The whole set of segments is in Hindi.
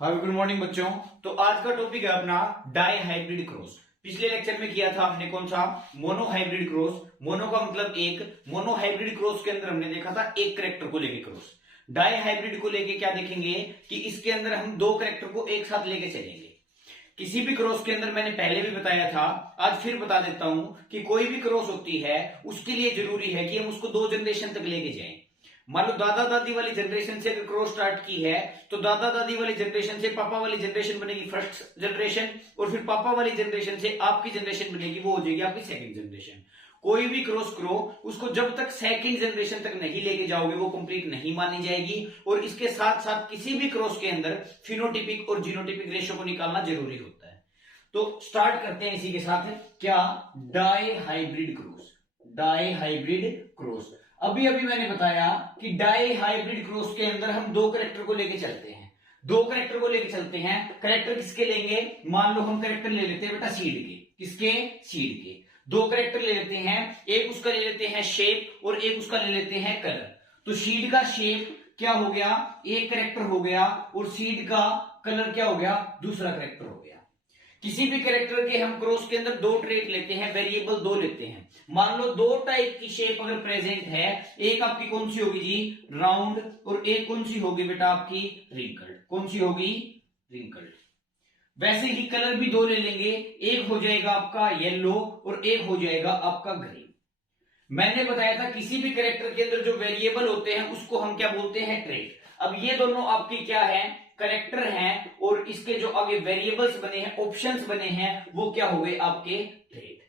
हाय गुड मॉर्निंग बच्चों। तो आज का टॉपिक है अपना डाई हाइब्रिड क्रॉस। पिछले लेक्चर में किया था हमने कौन सा, मोनो हाइब्रिड क्रॉस। मोनो का मतलब एक, मोनो हाइब्रिड क्रॉस के अंदर हमने देखा था एक करेक्टर को लेके क्रॉस। डाई हाइब्रिड को लेके क्या देखेंगे कि इसके अंदर हम दो करेक्टर को एक साथ लेके चलेंगे। किसी भी क्रॉस के अंदर मैंने पहले भी बताया था, आज फिर बता देता हूं कि कोई भी क्रॉस होती है उसके लिए जरूरी है कि हम उसको दो जनरेशन तक लेके जाएं। मान लो दादा दादी वाली जनरेशन से अगर क्रॉस स्टार्ट की है तो दादा दादी वाली जनरेशन से पापा वाली जनरेशन बनेगी फर्स्ट जनरेशन, और फिर पापा वाली जनरेशन से आपकी जनरेशन बनेगी, वो हो जाएगी आपकी सेकंड जनरेशन। कोई भी क्रॉस करो उसको जब तक सेकंड जनरेशन तक नहीं लेके जाओगे वो कंप्लीट नहीं मानी जाएगी। और इसके साथ साथ किसी भी क्रॉस के अंदर फिनोटिपिक और जीनोटिपिक रेशियो को निकालना जरूरी होता है। तो स्टार्ट करते हैं इसी के साथ, क्या, dihybrid cross. Dihybrid cross, अभी अभी मैंने बताया कि डाई हाइब्रिड क्रॉस के अंदर हम दो करेक्टर को लेके चलते हैं। दो करेक्टर को लेके चलते हैं। करेक्टर किसके लेंगे, मान लो हम करेक्टर ले लेते हैं बेटा सीड के। किसके, सीड के। दो करेक्टर ले लेते हैं, एक उसका ले लेते हैं शेप और एक उसका ले लेते हैं कलर। तो सीड का शेप क्या हो गया, एक करेक्टर हो गया, और सीड का कलर क्या हो गया, दूसरा करेक्टर हो गया। किसी भी कैरेक्टर के हम क्रॉस के अंदर दो ट्रेट लेते हैं, वेरिएबल दो लेते हैं। मान लो दो टाइप की शेप अगर प्रेजेंट है, एक आपकी कौन सी होगी जी, राउंड, और एक कौन सी होगी बेटा आपकी रिंकल्ड। कौन सी होगी, रिंकल्ड। वैसे ही कलर भी दो ले लेंगे, एक हो जाएगा आपका येलो और एक हो जाएगा आपका ग्रीन। मैंने बताया था किसी भी कैरेक्टर के अंदर जो वेरिएबल होते हैं उसको हम क्या बोलते हैं, ट्रेट। अब ये दोनों आपकी क्या है, करेक्टर हैं, और इसके जो आगे वेरिएबल्स बने हैं, ऑप्शंस बने हैं, वो क्या हो गए आपके ट्रेट।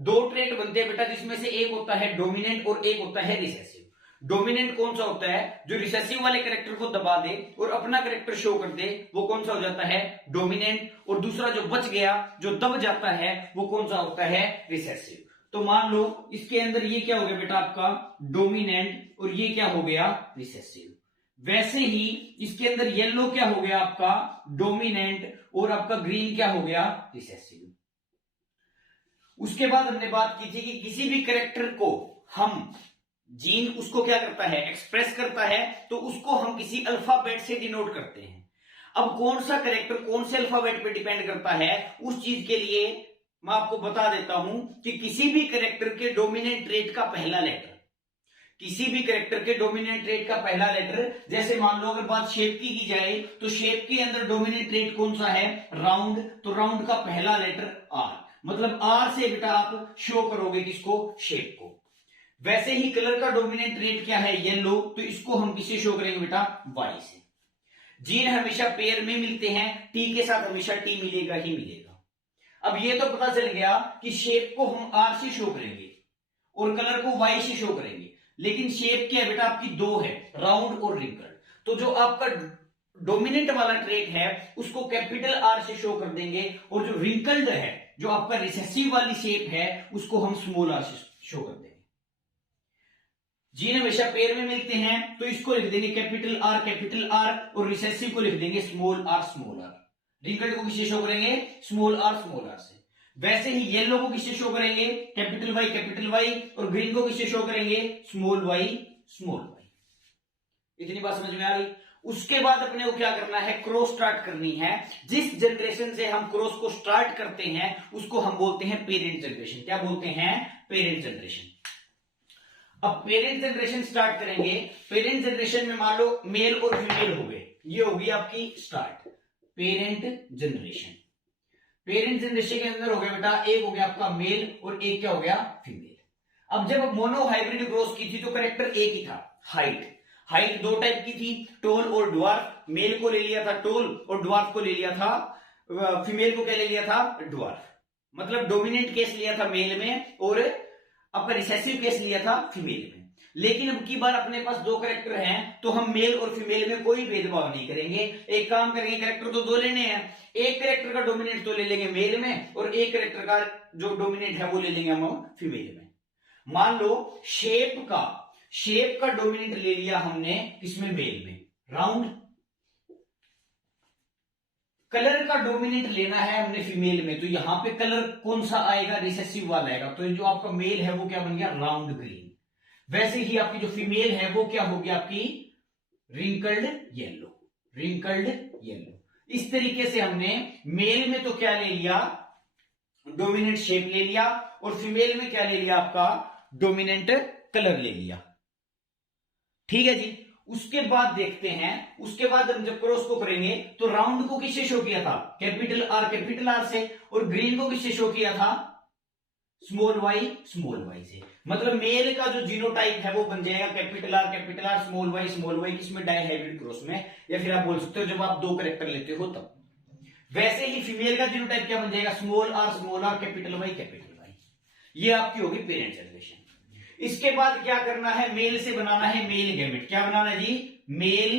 दो ट्रेट बनते हैं बेटा, जिसमें से एक होता है डोमिनेंट और एक होता है रिसेसिव। डोमिनेंट कौन सा होता है, जो रिसेसिव वाले करेक्टर को दबा दे और अपना करेक्टर शो कर दे, वो कौन सा हो जाता है, डोमिनेंट। और दूसरा जो बच गया, जो दब जाता है, वो कौन सा होता है, रिसेसिव। तो मान लो इसके अंदर ये क्या हो गया बेटा आपका डोमिनेंट, और ये क्या हो गया, रिसेसिव। वैसे ही इसके अंदर येलो क्या हो गया आपका डोमिनेंट, और आपका ग्रीन क्या हो गया, रिसेसिव। उसके बाद हमने बात की थी कि किसी भी कैरेक्टर को हम, जीन उसको क्या करता है, एक्सप्रेस करता है, तो उसको हम किसी अल्फाबेट से डिनोट करते हैं। अब कौन सा कैरेक्टर कौन से अल्फाबेट पे डिपेंड करता है, उस चीज के लिए मैं आपको बता देता हूं कि किसी भी कैरेक्टर के डोमिनेंट ट्रेट का पहला लेटर, किसी भी कैरेक्टर के डोमिनेंट ट्रेट का पहला लेटर, जैसे मान लो अगर बात शेप की जाए तो शेप के अंदर डोमिनेंट ट्रेट कौन सा है, राउंड। तो राउंड का पहला लेटर आर, मतलब आर से बेटा आप शो करोगे किसको, शेप को। वैसे ही कलर का डोमिनेंट ट्रेट क्या है, येलो, तो इसको हम किससे शो करेंगे बेटा, वाई से। जीन हमेशा पेयर में मिलते हैं, टी के साथ हमेशा टी मिलेगा ही मिलेगा। अब ये तो पता चल गया कि शेप को हम आर से शो करेंगे और कलर को वाई से शो करेंगे, लेकिन शेप क्या है बेटा आपकी दो है, राउंड और रिंकल्ड। तो जो आपका डोमिनेंट वाला ट्रेट है उसको कैपिटल आर से शो कर देंगे, और जो रिंकल्ड है, जो आपका रिसेसिव वाली शेप है, उसको हम स्मॉल आर से शो कर देंगे। जीन हमेशा पेयर में मिलते हैं, तो इसको लिख देंगे कैपिटल आर, और रिसेसिव को लिख देंगे स्मॉल आर। रिंकल्ड को किससे शो करेंगे, स्मॉल आर से। वैसे ही येलो को किससे शो करेंगे, कैपिटल वाई, और ग्रीन को किससे शो करेंगे, स्मॉल वाई। इतनी बात समझ में आ गई। उसके बाद अपने को क्या करना है, क्रॉस स्टार्ट करनी है। जिस जनरेशन से हम क्रॉस को स्टार्ट करते हैं उसको हम बोलते हैं पेरेंट जनरेशन। क्या बोलते हैं, पेरेंट जनरेशन। अब पेरेंट जनरेशन स्टार्ट करेंगे। पेरेंट जनरेशन में मान लो मेल और फीमेल हो गए, ये होगी आपकी start parent generation. Parent generation के अंदर हो गया बेटा, एक हो गया आपका मेल और एक क्या हो गया, फीमेल। अब जब मोनो हाइब्रिड क्रॉस की थी तो कैरेक्टर एक ही था, हाइट दो टाइप की थी, टोल और ड्वार्फ। मेल को ले लिया था टोल और ड्वार्फ को ले लिया था, फीमेल को क्या ले लिया था, ड्वार्फ। मतलब डोमिनेंट केस लिया था मेल में और आपका रिसेसिव केस लिया था फीमेल में। लेकिन अब की बार अपने पास दो कैरेक्टर हैं तो हम मेल और फीमेल में कोई भेदभाव नहीं करेंगे। एक काम करेंगे, कैरेक्टर तो दो लेने हैं, एक कैरेक्टर का डोमिनेंट तो ले लेंगे मेल में और एक कैरेक्टर का जो डोमिनेंट है वो ले लेंगे हम फीमेल में। मान लो शेप का डोमिनेंट ले लिया हमने किसमें, मेल में, राउंड। कलर का डोमिनेंट लेना है हमने फीमेल में, तो यहां पे कलर कौन सा आएगा, रिसेसिव वाला आएगा। तो जो आपका मेल है वो क्या बन गया, राउंड ग्रीन। वैसे ही आपकी जो फीमेल है वो क्या होगी आपकी, रिंकल्ड येलो। इस तरीके से हमने मेल में तो क्या ले लिया, डोमिनेंट शेप ले लिया, और फीमेल में क्या ले लिया, आपका डोमिनेंट कलर ले लिया। ठीक है जी। उसके बाद देखते हैं, उसके बाद हम जब क्रॉस को करेंगे तो राउंड को किससे शो किया था, कैपिटल आर से, और ग्रीन को किससे शो किया था, स्मॉल वाई से। मतलब मेल का जो जीनोटाइप है वो बन जाएगा कैपिटल आर स्मॉल वाई, किसमें, डायहाइब्रिड क्रॉस में, या फिर आप बोल सकते हो जब आप दो कैरेक्टर लेते हो तब। वैसे ही फीमेल का जीनोटाइप क्या बन जाएगा, स्मॉल आर कैपिटल वाई। ये आपकी होगी पेरेंट जनरेशन। इसके बाद क्या करना है, मेल से बनाना है मेल गैमेट। क्या बनाना है जी, मेल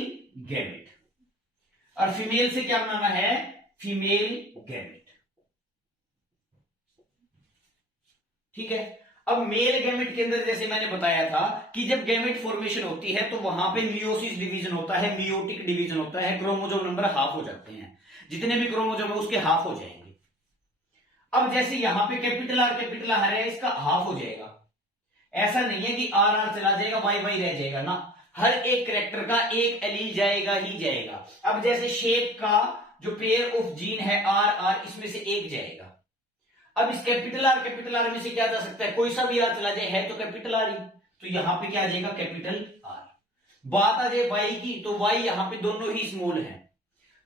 गैमेट। और फीमेल से क्या बनाना है, फीमेल गैमेट। ठीक है। अब मेल गैमेट के अंदर जैसे मैंने बताया था कि जब गैमेट फॉर्मेशन होती है तो वहां पे मियोसिस डिवीजन होता है, मियोटिक डिवीजन होता है, क्रोमोसोम नंबर हाफ हो जाते हैं, जितने भी क्रोमोसोम है उसके हाफ हो जाएंगे। अब जैसे यहां पे कैपिटल आर है, इसका हाफ हो जाएगा। ऐसा नहीं है कि आर चला जाएगा, वाई रह जाएगा ना, हर एक कैरेक्टर का एक एलील जाएगा ही जाएगा। अब जैसे शेप का जो पेयर ऑफ जीन है आर, इसमें से एक जाएगा। अब इस कैपिटल आर में से क्या जा सकता है, कोई सा भी आर चला जाए, है तो कैपिटल आर ही, तो यहां पे क्या आ जाएगा, कैपिटल आर। बात आ जाए वाई की, तो वाई यहां पे दोनों ही स्मॉल है,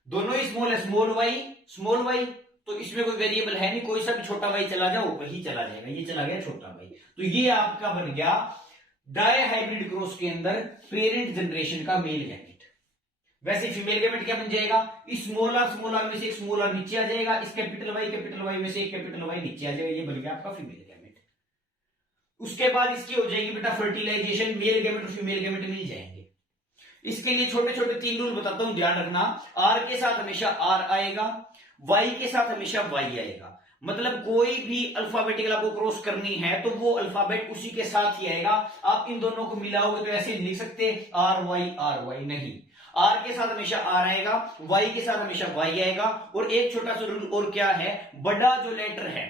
दोनों ही स्मॉल है, स्मॉल वाई, तो इसमें कोई वेरिएबल है नहीं, कोई सा भी छोटा वाई चला जाओ वही चला जाएगा, ये चला गया छोटा वाई। तो ये आपका बन गया डायहाइब्रिड क्रॉस के अंदर पेरेंट जनरेशन का मेल गैमेट। वैसे फीमेल गैमेट क्या बन जाएगा, इस स्मॉल आर में से एक स्मॉल आर नीचे आ जाएगा, इस कैपिटल वाई में से एक कैपिटल वाई नीचे आ जाएगा, ये बन गया आपका फीमेल गैमेट। उसके बाद इसकी हो जाएगी बेटा फर्टिलाइजेशन, मेल गैमेट और फीमेल गैमेट मिल जाएंगे। इसके लिए छोटे छोटे 3 रूल बताता हूं, ध्यान रखना। आर के साथ हमेशा आर आएगा, वाई के साथ हमेशा वाई आएगा। मतलब कोई भी अल्फाबेटिकल आपको क्रॉस करनी है तो वो अल्फाबेट उसी के साथ ही आएगा। आप इन दोनों को मिलाओगे तो ऐसे लिख सकते आर वाई नहीं, आर के साथ हमेशा आर आएगा, वाई के साथ हमेशा वाई आएगा। और एक छोटा सा रूल और क्या है, बड़ा जो लेटर है,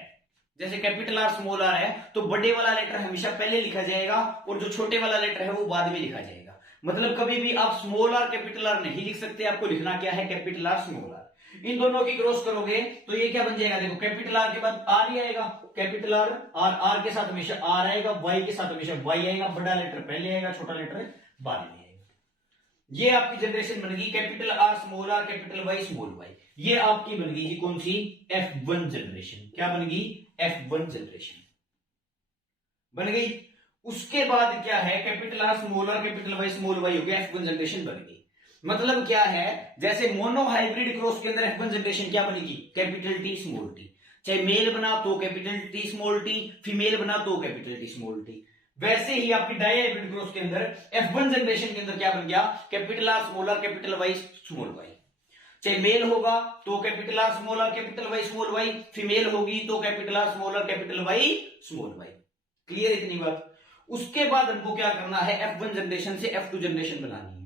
जैसे कैपिटल आर स्मॉल आर है, तो बड़े वाला लेटर हमेशा पहले लिखा जाएगा और जो छोटे वाला लेटर है वो बाद में लिखा जाएगा। मतलब कभी भी आप स्मॉल आर कैपिटल आर नहीं लिख सकते, आपको लिखना क्या है, कैपिटल आर स्मॉल आर। इन दोनों की क्रॉस करोगे तो ये क्या बन जाएगा, देखो कैपिटल आर के बाद आर ही आएगा, कैपिटल आर के साथ हमेशा आर आएगा, वाई के साथ हमेशा वाई आएगा, बड़ा लेटर पहले आएगा, छोटा लेटर बाद में आएगा। ये आपकी जनरेशन बन गई capital R small R capital Y small Y. ये आपकी बन गई जी कौन सी, F1 जनरेशन। क्या बन गई, F1 जनरेशन बन गई। उसके बाद क्या है, capital R small R capital Y small Y हो गया, F1 जनरेशन बन गई। मतलब क्या है, जैसे मोनोहाइब्रिड क्रॉस के अंदर F1 जनरेशन क्या बनेगी, कैपिटल टी स्मॉल टी। चाहे मेल बना तो capital T small T, female बना तो कैपिटल टी स्मॉल टी। वैसे ही आपकी डायहाइब्रिड क्रॉस के अंदर F1 जनरेशन के अंदर क्या बन गया, capital R small R capital Y small Y. चाहे मेल होगा तो capital R small R capital Y small Y, female होगी तो capital R small R capital Y small Y. Clear इतनी बात। उसके बाद हमको क्या करना है, F1 जनरेशन से F2 जनरेशन बनानी है।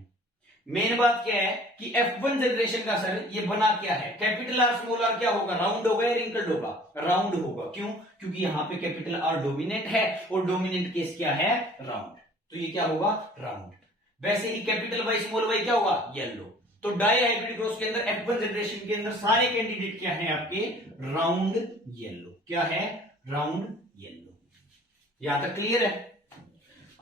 मेन बात क्या है कि F1 जनरेशन का सर ये बना क्या है, कैपिटल आर स्मॉल आर क्या होगा, राउंड होगा या रिंकल्ड होगा, राउंड होगा। क्यों, क्योंकि यहां पे कैपिटल आर डोमिनेंट है और डोमिनेंट केस क्या है, राउंड, तो ये क्या होगा, राउंड। वैसे ही कैपिटल वाई स्मॉल वाई क्या होगा, येलो। तो डायहाइब्रिड क्रॉस के अंदर F1 जनरेशन के अंदर सारे कैंडिडेट क्या है आपके, राउंड येलो। क्या है, राउंड येलो। यहां तक क्लियर है।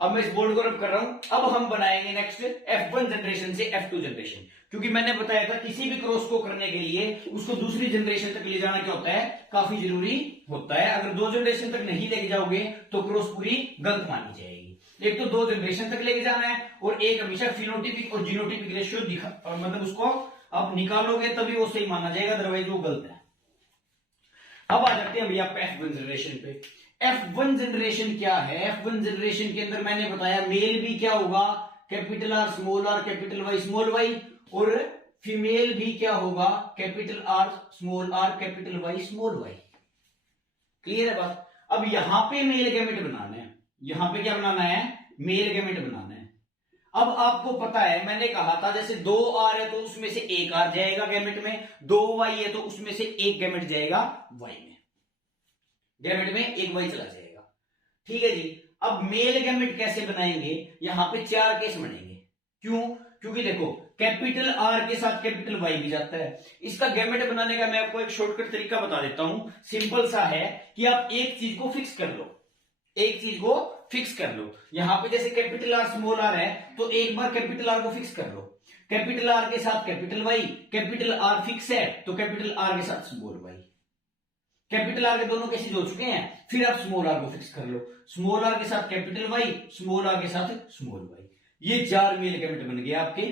अब मैं इस बोर्ड को रब कर रहा हूं। अब हम बनाएंगे नेक्स्ट F1 जनरेशन से F2 जनरेशन, क्योंकि मैंने बताया था किसी भी क्रॉस को करने के लिए उसको दूसरी जनरेशन तक ले जाना क्या होता है, काफी जरूरी होता है। अगर 2 जनरेशन तक नहीं लेके जाओगे तो क्रॉस पूरी गलत मानी जाएगी। एक तो 2 जनरेशन तक लेके जाना है और एक हमेशा फिनोटिपिक और जीनोटिपिक रेशियो मतलब उसको आप निकालोगे तभी वो सही माना जाएगा, अदरवाइज वो गलत है। अब आ जाते हैं भैया F1 जनरेशन पे। F1 जनरेशन क्या है, F1 जनरेशन के अंदर मैंने बताया मेल भी क्या होगा, capital R small R capital Y small Y, और फीमेल भी क्या होगा, capital R small R capital Y small Y. Clear है बात। अब यहां पे मेल गैमेट बनाना है, यहां पे क्या बनाना है, मेल गैमेट बनाना है। अब आपको पता है मैंने कहा था जैसे 2 आर है तो उसमें से 1 आर जाएगा गैमेट में, 2 वाई है तो उसमें से 1 गैमेट जाएगा वाई में, गैमेट में 1 वाई चला जाएगा। ठीक है जी। अब मेल गैमेट कैसे बनाएंगे, यहां पे 4 केस बनेंगे। क्यों, क्योंकि देखो कैपिटल आर के साथ कैपिटल वाई भी जाता है। इसका गैमेट बनाने का मैं आपको एक शॉर्टकट तरीका बता देता हूं, सिंपल सा है कि आप एक चीज को फिक्स कर लो, एक चीज को फिक्स कर लो। यहां पे जैसे कैपिटल आर स्मॉल आर है, तो एक बार कैपिटल आर को फिक्स कर लो, कैपिटल आर के साथ capital Y, capital R fix है तो कैपिटल आर के साथ स्मॉल वाई, कैपिटल आर के दोनों कैसे हो चुके हैं, फिर आप स्मॉल आर को फिक्स कर लो, स्मॉल आर के साथ कैपिटल वाई, स्मॉल आर के साथ स्मॉल वाई, ये 4 मेल गैमेट बन गए आपके।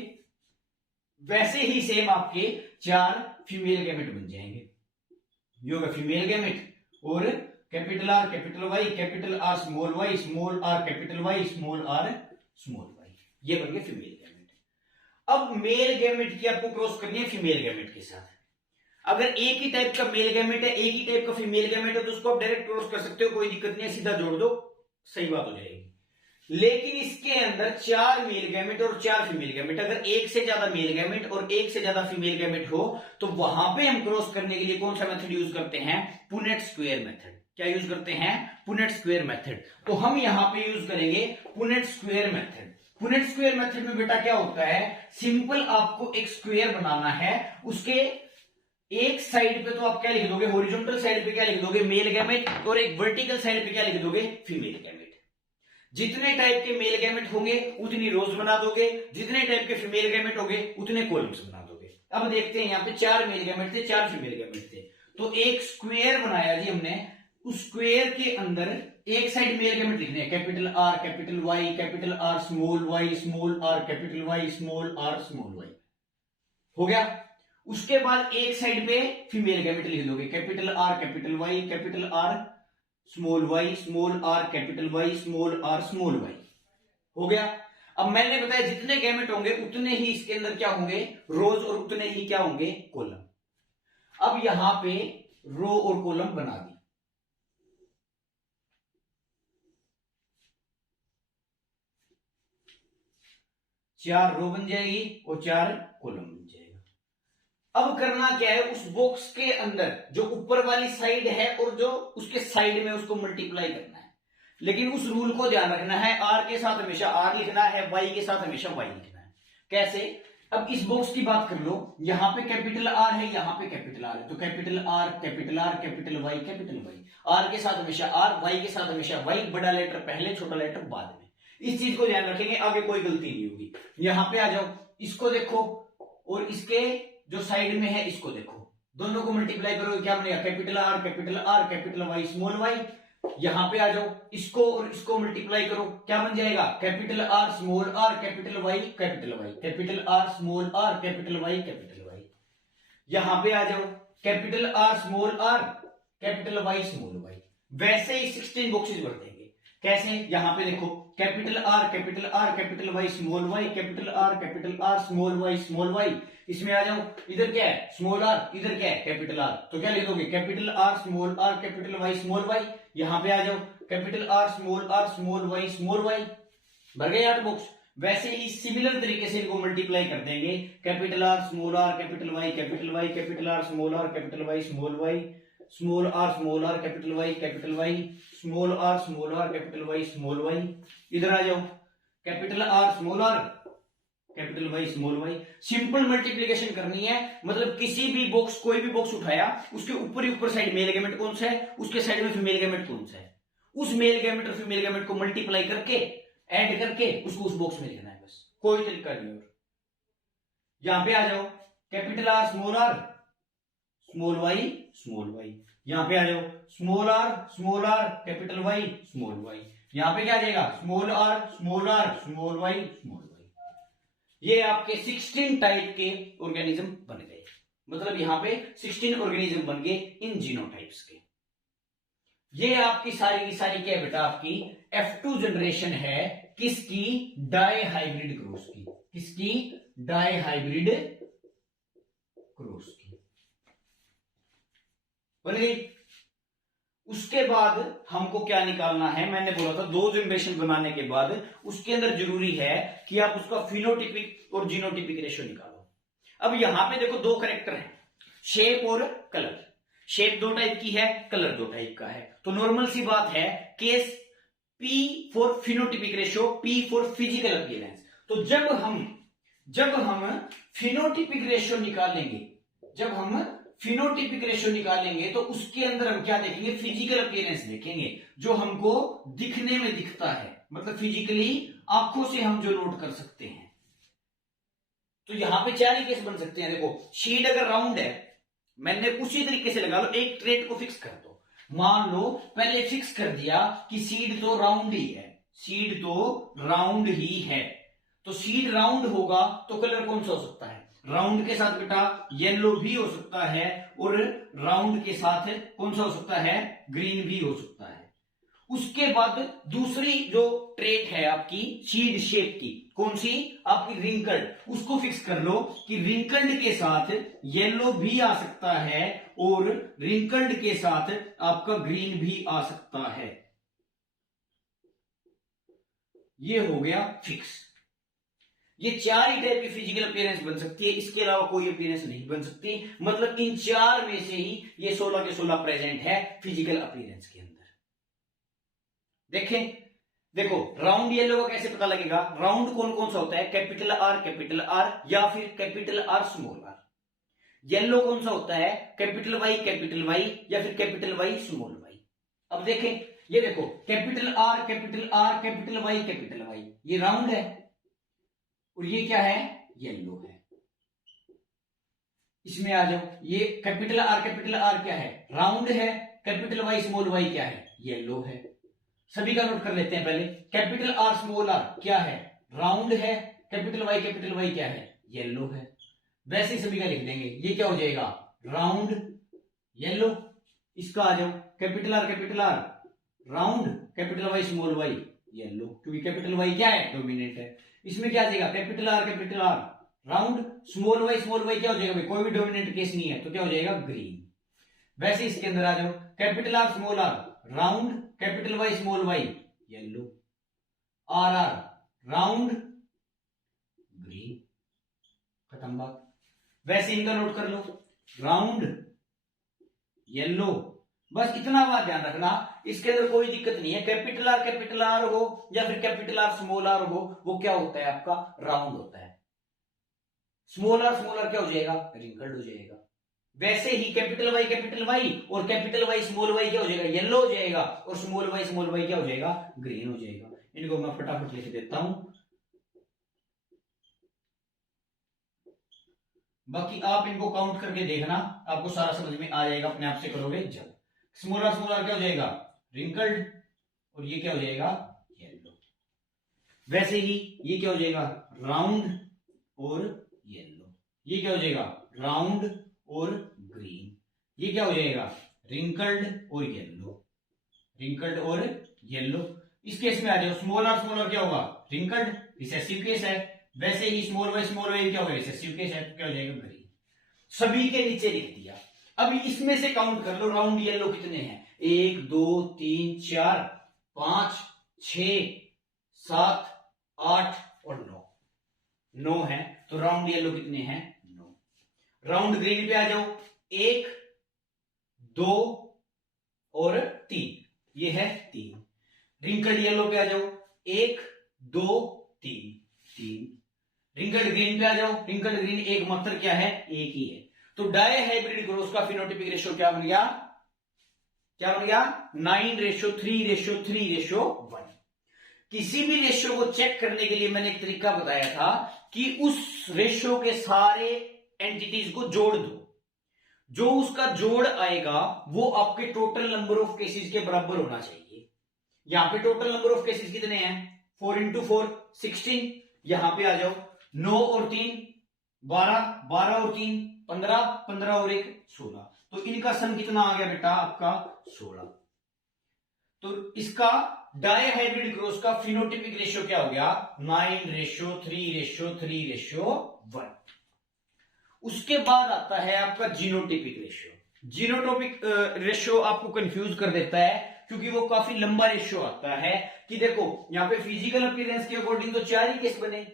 वैसे ही सेम आपके 4 फीमेल गैमेट बन जाएंगे, ये होगा फीमेल गैमेट और capital R capital Y, capital R small Y, small R capital Y, small R small Y, ये बन गए फीमेल गैमेट। अब मेल गैमेट की आपको क्रॉस करनी है फीमेल गैमेट के साथ। अगर एक ही टाइप का मेल गैमेट है, एक ही टाइप का फीमेल गैमेट है, तो उसको आप डायरेक्ट क्रॉस कर सकते हो, कोई दिक्कत नहीं है, सीधा जोड़ दो, सही बात हो जाएगी। लेकिन इसके अंदर 4 मेल गैमेट और 4 फीमेल गैमेट, अगर एक से ज्यादा मेल गैमेट और एक से ज्यादा फीमेल गैमेट हो, तो वहां पे हम क्रॉस करने के लिए कौन सा मेथड यूज करते हैं, पुनेट स्क्वायर मेथड। क्या यूज करते हैं, पुनेट स्क्वायर मेथड। तो हम यहां पे यूज करेंगे Punnett square method. Punnett square method में बेटा क्या होता है, सिंपल आपको एक स्क्वायर बनाना है, उसके एक साइड पे तो आप क्या लिख दोगे, हॉरिजॉन्टल साइड पे क्या लिख दोगे, मेल गैमेट, और एक वर्टिकल साइड पे क्या लिख दोगे, फीमेल गैमेट। जितने टाइप के मेल गैमेट होंगे उतनी रोज बना दोगे, जितने टाइप के फीमेल गैमेट होंगे उतने कॉलम्स बना दोगे। अब देखते हैं, यहाँ पे 4 मेल गैमेट थे, 4 फीमेल गैमेट थे, तो एक स्क्वायर बनाया जी हमने। उस स्क्वायर के अंदर एक साइड मेल गैमेट लिखने हैं, capital R capital Y, capital R small Y, small R capital Y, small R small Y, हो गया। उसके बाद एक साइड पे फीमेल गैमेट लिख दोगे, capital R capital Y, capital R small Y, small R capital Y, small R small Y, हो गया। अब मैंने बताया जितने गैमेट होंगे उतने ही इसके अंदर क्या होंगे, रोज, और उतने ही क्या होंगे, कॉलम। अब यहां पे रो और कॉलम बना दी, चार रो बन जाएगी और 4 कॉलम बन जाएगा। अब करना क्या है, उस बॉक्स के अंदर जो ऊपर वाली साइड है और जो उसके साइड में, उसको मल्टीप्लाई करना है। लेकिन उस रूल को ध्यान रखना है, आर के साथ हमेशा आर लिखना है, वाई के साथ हमेशा वाई लिखना है। कैसे, अब इस बॉक्स की बात कर लो, यहां पे कैपिटल आर है, यहां पे कैपिटल आर है, तो capital R capital R capital Y capital Y, R के साथ हमेशा आर, वाई के साथ हमेशा वाई, बड़ा लेटर पहले छोटा लेटर बाद में। इस चीज को ध्यान रखेंगे, आगे कोई गलती नहीं होगी। यहां पे आ जाओ, इसको देखो और इसके जो साइड में है इसको देखो, दोनों को मल्टीप्लाई करोगे क्या बनेगा, capital R capital Y small Y. यहां पे आ जाओ, इसको और इसको मल्टीप्लाई करो, क्या बन जाएगा, capital R small R capital Y capital Y, capital R small R capital Y capital Y. यहां पे आ जाओ, capital R small R capital Y small Y. वैसे ही 16 बॉक्सेस भर देंगे। कैसे, यहां पे देखो, capital R capital Y small Y, capital R small Y. इसमें आ जाओ, इधर क्या है, स्मॉल आर, इधर क्या है, कैपिटल आर, तो क्या लिखोगे, capital R small R capital Y small Y. यहां पे आ जाओ, कैपिटल आर स्मॉल वाई, भर गए 8 बॉक्स। वैसे ही सिमिलर तरीके से इनको मल्टीप्लाई कर देंगे, capital R small R capital Y, capital R small R capital Y small Y, small R capital Y small R capital Y small Y. इधर आ जाओ, capital R small R capital Y small Y. Simple multiplication करनी है, मतलब किसी भी बॉक्स, कोई भी बॉक्स उठाया, उसके ऊपर ही ऊपर साइड मेल गैमेट कौन सा है, उसके साइड में फीमेल गैमेट कौन सा है, उस मेल गैमेट और फीमेल गैमेट को मल्टीप्लाई करके ऐड करके उसको उस बॉक्स में लिखना है, बस, कोई तरीका नहीं और। यहां पे आ जाओ, कैपिटल आर स्मॉल वाई। यहां पे आ जाओ, small R capital Y small Y. यहां पे क्या आ जाएगा, स्मॉल आर स्मॉल वाई। ये आपके 16 टाइप के ऑर्गेनिज्म बन गए, मतलब यहां पे 16 ऑर्गेनिज्म बन गए इन जीनोटाइप्स के। ये आपकी सारी की सारी क्या है बेटा, आपकी F2 जनरेशन है, किसकी, डाई हाइब्रिड क्रॉस की, किसकी, डाई हाइब्रिड क्रॉस की बन गई। उसके बाद हमको क्या निकालना है, मैंने बोला था 2 जनरेशन बनाने के बाद उसके अंदर जरूरी है कि आप उसका फिनोटिपिक और जीनोटिपिक रेशियो निकालो। अब यहां पे देखो 2 कैरेक्टर हैं, शेप और कलर। शेप 2 टाइप की है, कलर 2 टाइप का है, तो नॉर्मल सी बात है, case P for phenotypic ratio, P for physical appearance. तो जब हम जब हम फिनोटिपिक रेशियो निकालेंगे, जब हम फिनोटिपिक रेशियो निकालेंगे तो उसके अंदर हम क्या देखेंगे, फिजिकल अपीयरेंस देखेंगे, जो हमको दिखने में दिखता है, मतलब फिजिकली आंखों से हम जो नोट कर सकते हैं। तो यहां पे चार ही केस बन सकते हैं। देखो शीट अगर राउंड है, मैंने उसी तरीके से लगा लो, एक ट्रेट को फिक्स कर दो। मान लो पहले फिक्स कर दिया कि सीड तो राउंड ही है, सीड तो राउंड ही है, तो सीड राउंड होगा तो कलर कौन सा हो सकता है, राउंड के साथ बेटा येलो भी हो सकता है, और राउंड के साथ कौन सा हो सकता है, ग्रीन भी हो सकता है। उसके बाद दूसरी जो ट्रेट है आपकी सीड शेप की, कौन सी, आपकी रिंकल्ड, उसको फिक्स कर लो कि रिंकल्ड के साथ येलो भी आ सकता है और रिंकल्ड के साथ आपका ग्रीन भी आ सकता है। ये हो गया फिक्स। ये चार ही टाइप की फिजिकल अपीयरेंस बन सकती है, इसके अलावा कोई अपीयरेंस नहीं बन सकती। मतलब इन चार में से ही ये 16 के 16 प्रेजेंट है फिजिकल अपीयरेंस के अंदर। देखें, देखो राउंड येलो का कैसे पता लगेगा, राउंड कौन कौन सा होता है, कैपिटल आर या फिर capital R small R. Yellow कौन सा होता है, कैपिटल वाई या फिर कैपिटल वाई स्मॉल वाई। अब देखें, ये देखो कैपिटल आर कैपिटल वाई, ये राउंड है और ये क्या है, येलो है। इसमें आ जाओ, ये कैपिटल आर क्या है, राउंड है, कैपिटल वाई स्मॉल वाई क्या है, येलो है। सभी का नोट कर लेते हैं पहले, कैपिटल आर स्मॉल आर क्या है, राउंड है, कैपिटल वाई क्या है, येलो है। वैसे ही सभी का लिख देंगे, ये क्या हो जाएगा, राउंड येलो। इसका आ जाओ, capital R round, capital Y small Y yellow, क्योंकि कैपिटल वाई क्या है, डोमिनेंट है। इसमें क्या आ जाएगा, capital R round, small Y क्या हो जाएगा, कोई भी डोमिनेंट केस नहीं है तो क्या हो जाएगा, ग्रीन। वैसे इसके अंदर आ जाओ, capital R small R round, capital Y small Y yellow, R round green, खत्म बात। वैसे इनका नोट कर लो, राउंड येलो, बस इतना बात ध्यान रखना, इसके अंदर कोई दिक्कत नहीं है। कैपिटल आर हो या फिर कैपिटल आर स्मॉल आर हो, वो क्या होता है आपका, राउंड होता है। स्मॉल आर क्या हो जाएगा, रिंकल्ड हो जाएगा। वैसे ही कैपिटल वाई और कैपिटल वाई स्मॉल वाई क्या हो जाएगा, येलो हो जाएगा, और स्मॉल वाई क्या हो जाएगा, ग्रीन हो जाएगा। इनको मैं फटाफट लिख देता हूं, बाकी आप इनको काउंट करके देखना, आपको सारा समझ में आ जाएगा, अपने आप से करोगे जब। स्मॉल आर क्या हो जाएगा, रिंकल्ड, और ये क्या हो जाएगा, येलो। वैसे ही ये क्या हो जाएगा, राउंड और येलो, ये क्या हो जाएगा, राउंड और ग्रीन, ये क्या हो जाएगा, रिंकल्ड और येलो, इस केस में आ जाओ, स्मॉल आर क्या होगा, रिंकल्ड, रिसेसिव केस है। वैसे ही स्मॉल वाई क्या होगा, रिसेसिव केस है, तो क्या हो जाएगा, ग्रीन। सभी के नीचे लिख दिया। अब इसमें से काउंट कर लो, राउंड येलो कितने हैं, 1 2 3 4 5 6 7 8 और 9 है। तो राउंड येलो कितने हैं, 9। राउंड ग्रीन पे आ जाओ, 1 2 और 3, ये है 3। रिंकल्ड येलो पे आ जाओ, 1 2 3। रिंकल्ड ग्रीन पे आ जाओ, रिंकल्ड ग्रीन एक मात्र क्या है, एक ही है। तो डाई हाइब्रिड क्रॉस का फिनोटिपिक रेशियो क्या बन गया, 9:3:1। किसी भी रेशियो को चेक करने के लिए मैंने एक तरीका बताया था कि उस रेशियो के सारे एंटिटीज को जोड़ दो, जो उसका जोड़ आएगा वो आपके टोटल नंबर ऑफ केसेस के बराबर होना चाहिए। यहां पे टोटल नंबर ऑफ केसेस कितने हैं, 4 × 4 16। यहां पे आ जाओ, 9 और 3 12, 12 और 3 15, 15 और 1 16। तो इनका सम कितना आ गया बेटा आपका, 16। तो इसका डाई हाइब्रिड क्रॉस का फिनोटिपिक रेशियो क्या हो गया, 9:3:3:1। उसके बाद आता है आपका जीनोटिपिक रेशियो। जीनोटिपिक रेशियो आपको कंफ्यूज कर देता है, क्योंकि वो काफी लंबा रेशियो आता है। कि देखो यहां पे फिजिकल अपीयरेंस के अकॉर्डिंग तो 4 ही केस बने,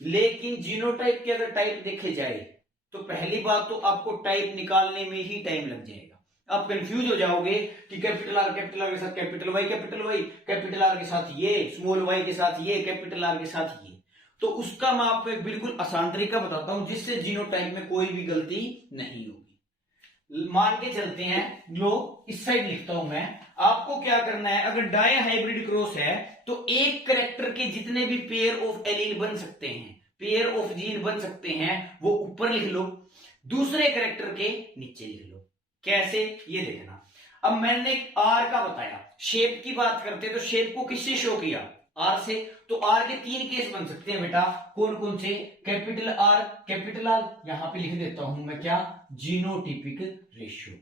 लेकिन जीनोटाइप के अगर टाइप देखे जाए तो पहली बात तो आपको टाइप निकालने में ही टाइम लग जाएगा। आप कंफ्यूज हो जाओगे कि कैपिटल आर के साथ कैपिटल वाई, कैपिटल आर के साथ ये, स्मॉल वाई के साथ ये, कैपिटल आर के साथ ये। तो उसका मैं आपको एक बिल्कुल आसान तरीका बताता हूं जिससे जीनोटाइप में कोई भी गलती नहीं होगी। मान के चलते हैं, लो इस साइड लिखता हूं मैं। आपको क्या करना है, अगर डाई हाइब्रिड क्रॉस है तो एक कैरेक्टर के जितने भी पेयर ऑफ एलील बन सकते हैं, पेयर ऑफ जीन बन सकते हैं, वो ऊपर लिख लो, दूसरे कैरेक्टर के नीचे लिख लो। कैसे, ये देखना। अब मैंने आर का बताया, शेप की बात करते तो शेप को किससे शो किया, आर से। तो आर के 3 केस बन सकते हैं बेटा, कौन कौन से, कैपिटल आर, कैपिटल आर, यहां पे लिख देता हूं मैं क्या, जीनोटिपिक रेशियो।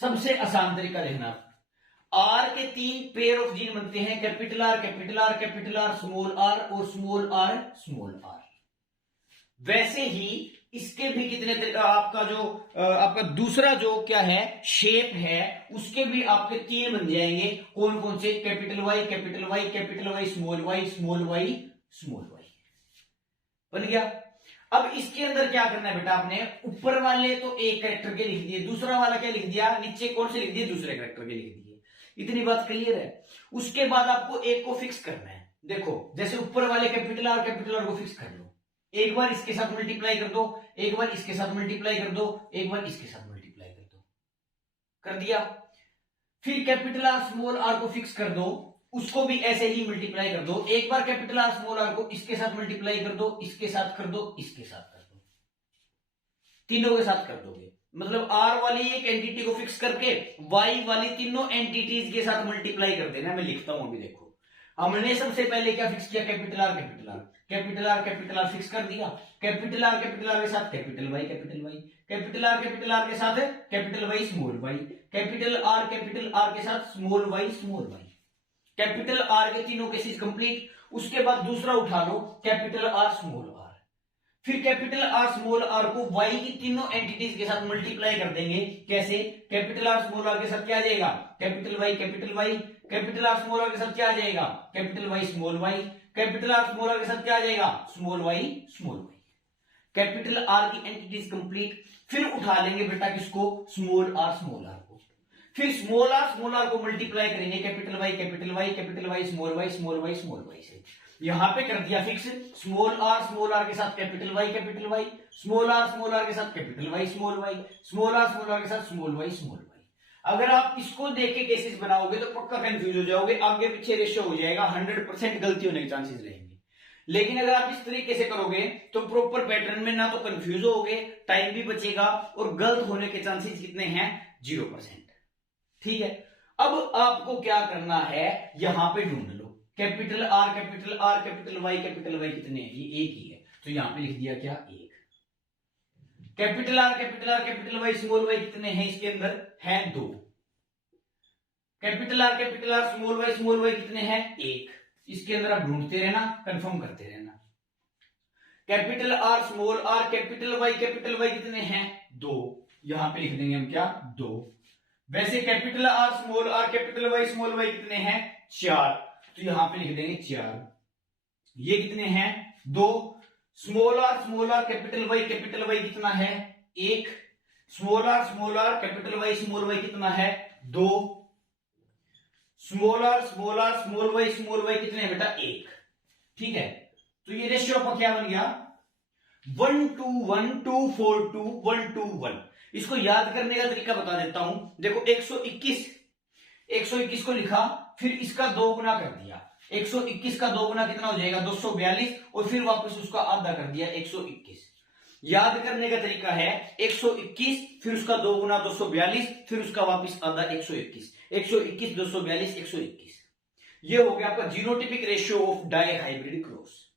सबसे आसान तरीका देखना, आर के 3 पेयर ऑफ जीन बनते हैं, capital R, capital R, capital R, small R और स्मॉल आर, स्मॉल आर। वैसे ही इसके भी कितने आपका जो आपका दूसरा जो क्या है शेप है, उसके भी आपके 3 बन जाएंगे, कौन कौन से, capital Y, capital Y, capital Y, small Y, small Y, small Y. बन गया। अब इसके अंदर क्या करना है बेटा, आपने ऊपर वाले तो एक कैरेक्टर के लिख दिए, दूसरा वाला क्या लिख दिया, नीचे कौन से लिख दिए, दूसरे कैरेक्टर के लिख दिए। इतनी बात क्लियर है। उसके बाद आपको एक को फिक्स करना है। देखो जैसे ऊपर वाले कैपिटल आर को फिक्स कर लो, एक बार इसके साथ मल्टीप्लाई कर दो, एक बार इसके साथ मल्टीप्लाई कर दो, एक बार इसके साथ मल्टीप्लाई कर दो, कर दिया। फिर कैपिटल आर स्मॉल आर को फिक्स कर दो, उसको भी ऐसे ही मल्टीप्लाई कर दो, एक बार कैपिटल आर स्मॉल आर को इसके साथ मल्टीप्लाई कर दो, इसके साथ कर दो, इसके साथ कर दो, तीनों के साथ कर दोगे। मतलब आर वाली एक एंटिटी को फिक्स करके वाई वाली तीनों एंटिटीज के साथ मल्टीप्लाई कर देना। मैं लिखता हूं अभी, देखो हमने सबसे पहले क्या फिक्स किया, capital R, capital R, capital R, capital R fix कर दिया, कैपिटल आर के साथ capital Y, capital Y, capital R के साथ capital Y, small Y, capital R के साथ small Y, small Y, capital R के तीनों केसेस कंप्लीट। उसके बाद दूसरा उठा लो, कैपिटल आर स्मॉल आर, फिर कैपिटल आर स्मॉल आर को वाई की तीनों एंटिटीज के साथ मल्टीप्लाई कर देंगे। कैसे, कैपिटल आर स्मॉल आर के साथ क्या आ जाएगा, capital Y, capital Y, capital R small R के साथ क्या आ जाएगा, capital Y, small Y, capital R small R के साथ क्या आ जाएगा, small Y, small Y. Capital R की एंटिटीज कंप्लीट। फिर उठा लेंगे बेटा किसको, स्मॉल आर को, फिर स्मॉल आर को मल्टीप्लाई करेंगे, capital Y, capital Y, capital Y, small Y, small Y, small Y से। यहां पे कर दिया फिक्स, स्मॉल आर के साथ capital Y, capital Y, small R के साथ capital Y, small Y, small R के साथ स्मॉल वाई, स्मॉल वाई। अगर आप इसको देख के केसेस बनाओगे तो पक्का कंफ्यूज हो जाओगे, आगे पीछे रेशियो हो जाएगा, 100% गलती होने के चांसेस रहेंगे। लेकिन अगर आप इस तरीके से करोगे तो प्रॉपर पैटर्न में ना तो कंफ्यूज होगे, टाइम भी बचेगा और गलत होने के चांसेस कितने हैं, 0%। ठीक है। अब आपको क्या करना है, यहां पे ढूंढ लो, कैपिटल आर, कैपिटल वाई कितने हैं, ये एक ही है, तो यहां पे लिख दिया क्या, एक। Capital R, capital Y, small Y कितने हैं, इसके अंदर है 2। कैपिटल आर, स्मॉल वाई कितने हैं, 1। इसके अंदर आप ढूंढते रहना, कंफर्म करते रहना। Capital R, small R, capital Y कितने हैं, 2। यहां पे लिख देंगे हम क्या, 2। वैसे capital R, small R, capital Y, small Y कितने हैं, 4, तो यहां पे लिख देंगे 4। ये कितने हैं, 2। स्मॉल आर, कैपिटल वाई कितना है, 1। Small R, capital Y, small Y कितना है, 2। स्मॉल आर, स्मॉल वाई कितने हैं बेटा, 1। ठीक है। तो ये रेशियो आपका क्या बन गया, 1:1, 2:4, 1:1। इसको याद करने का तरीका बता देता हूं। देखो 121 को लिखा, फिर इसका 2 गुना कर दिया, 121 का 2 गुना कितना हो जाएगा, 242, और फिर वापस उसका आधा कर दिया, 121। याद करने का तरीका है 121, फिर उसका 2 गुना 242, फिर उसका वापस आधा 121, 242, 121। ये हो गया आपका genotypic ratio of dihybrid cross.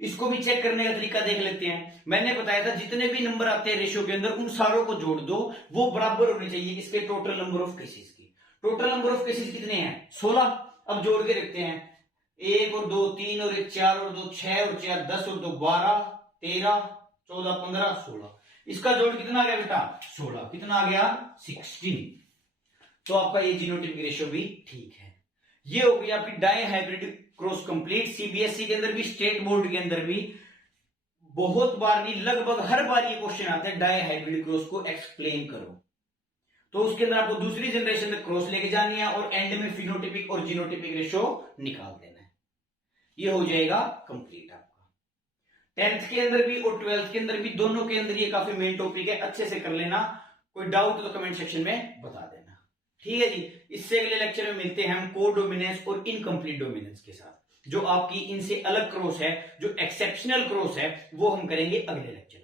इसको भी चेक करने का तरीका देख लेते हैं। मैंने बताया था जितने भी नंबर आते हैं रेशियो के अंदर उन सारों को जोड़ दो, वो बराबर होने चाहिए इसके टोटल नंबर ऑफ केसेस की। टोटल नंबर ऑफ केसेस कितने हैं, 16। अब जोड़ के देखते हैं, 1 और 2 3 और 1 4 और 2 6 और 4 10 और 2 12 13 14 15 16। इसका जोड़ कितना आ गया बेटा, 16। कितना आ गया, 16। तो आपका ये जीनोटिपिक रेशियो भी ठीक है। ये हो गई आपकी dihybrid cross complete. CBSE के अंदर भी, स्टेट बोर्ड के अंदर भी बहुत बार नहीं, लगभग हर बार ये क्वेश्चन आता है, डाई हाइब्रिड क्रॉस को एक्सप्लेन करो। तो उसके अंदर आपको दूसरी जनरेशन में क्रॉस लेके जानी है और एंड में फिनोटिपिक और जीनोटिपिक रेशियो निकाल देना है। ये हो जाएगा कंप्लीट आपका। 10th के अंदर भी और 12th के अंदर भी, दोनों के अंदर ये काफी मेन टॉपिक है, अच्छे से कर लेना। कोई डाउट तो कमेंट सेक्शन में बता देना, ठीक है जी। इससे अगले लेक्चर में मिलते हैं हम कोडोमिनेंस और इनकम्प्लीट डोमिनेंस के साथ। जो आपकी इनसे अलग क्रॉस है, जो एक्सेप्शनल क्रॉस है, वो हम करेंगे अगले लेक्चर में।